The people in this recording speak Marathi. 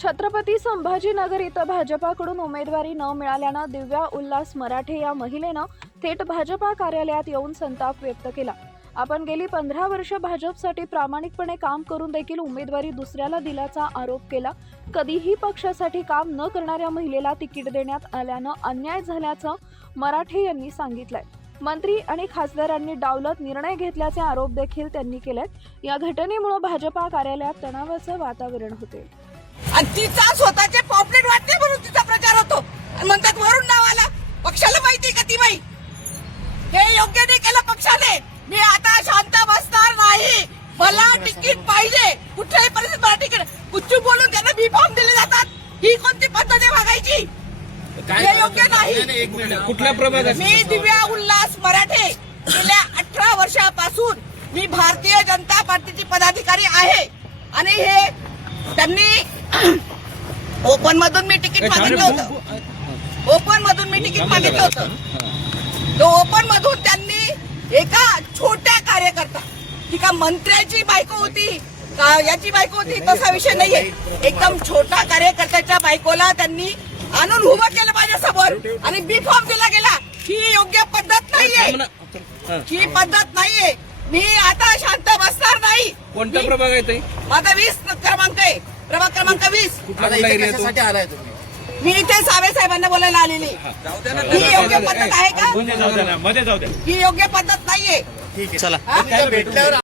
छत्रपती संभाजीनगर इथं भाजपाकडून उमेदवारी न मिळाल्यानं दिव्या उल्हास मराठे या महिलेनं थेट भाजपा कार्यालयात येऊन संताप व्यक्त केला. आपण गेली पंधरा वर्ष भाजपसाठी प्रामाणिकपणे काम करून देखील उमेदवारी दुसऱ्याला दिल्याचा आरोप केला. कधीही पक्षासाठी काम न करणाऱ्या महिलेला तिकीट देण्यात आल्यानं अन्याय झाल्याचं मराठे यांनी सांगितलंय. मंत्री आणि खासदारांनी डावलत निर्णय घेतल्याचे आरोप देखील त्यांनी केलेत. या घटनेमुळे भाजपा कार्यालयात तणावाचं वातावरण होते. आणि तिचा स्वतःचे पॉपलेट वाटते म्हणून तिचा प्रचार होतो. आणि म्हणतात वरून नाव आला. पक्षाला माहिती का ती बाई? हे योग्य नाही केलं पक्षाने. मी आता शांत बसणार नाही. मला तिकीट पाहिजे. कुठल्याही परिस्थितीत मला तिकीट कुच्चू बोलून त्यांना बी फॉर्म दिले जातात? ही कोणती पद्धत आहे वागायची? हे योग्य नाही. कुठल्या प्रभागात मी दिव्या उल्हास मराठे. गेल्या अठरा वर्षापासून मी भारतीय जनता पार्टीची पदाधिकारी आहे. आणि हे त्यांनी ओपन मधून मी तिकीट मागितलं होतं. ओपन मधून मी तिकीट मागितलं होतं. तो ओपन मधून त्यांनी एका छोट्या कार्यकर्ता ती का मंत्र्याची बायको होती का याची बायको होती तसा विषय नाहीये. एकदम छोटा कार्यकर्त्याच्या बायकोला त्यांनी आणून उभं केलं माझ्यासमोर आणि बी फॉर्म दिला गेला. ही योग्य पद्धत नाहीये. ही पद्धत नाहीये. मी आता शांत नाही कोणता प्रभाग आहे ताई? माझा वीस क्रमांक आहे. प्रभाग क्रमांक वीस. कुठला तो कशासाठी आलाय तुम्ही? मी इथे सावे साहेबांना बोलायला आलेली ही. योग्य पद्धत आहे का? मध्ये जाऊ द्या ना, मध्ये जाऊ द्या. ही योग्य पद्धत नाहीये. ठीक आहे. चला. भेटल्यावर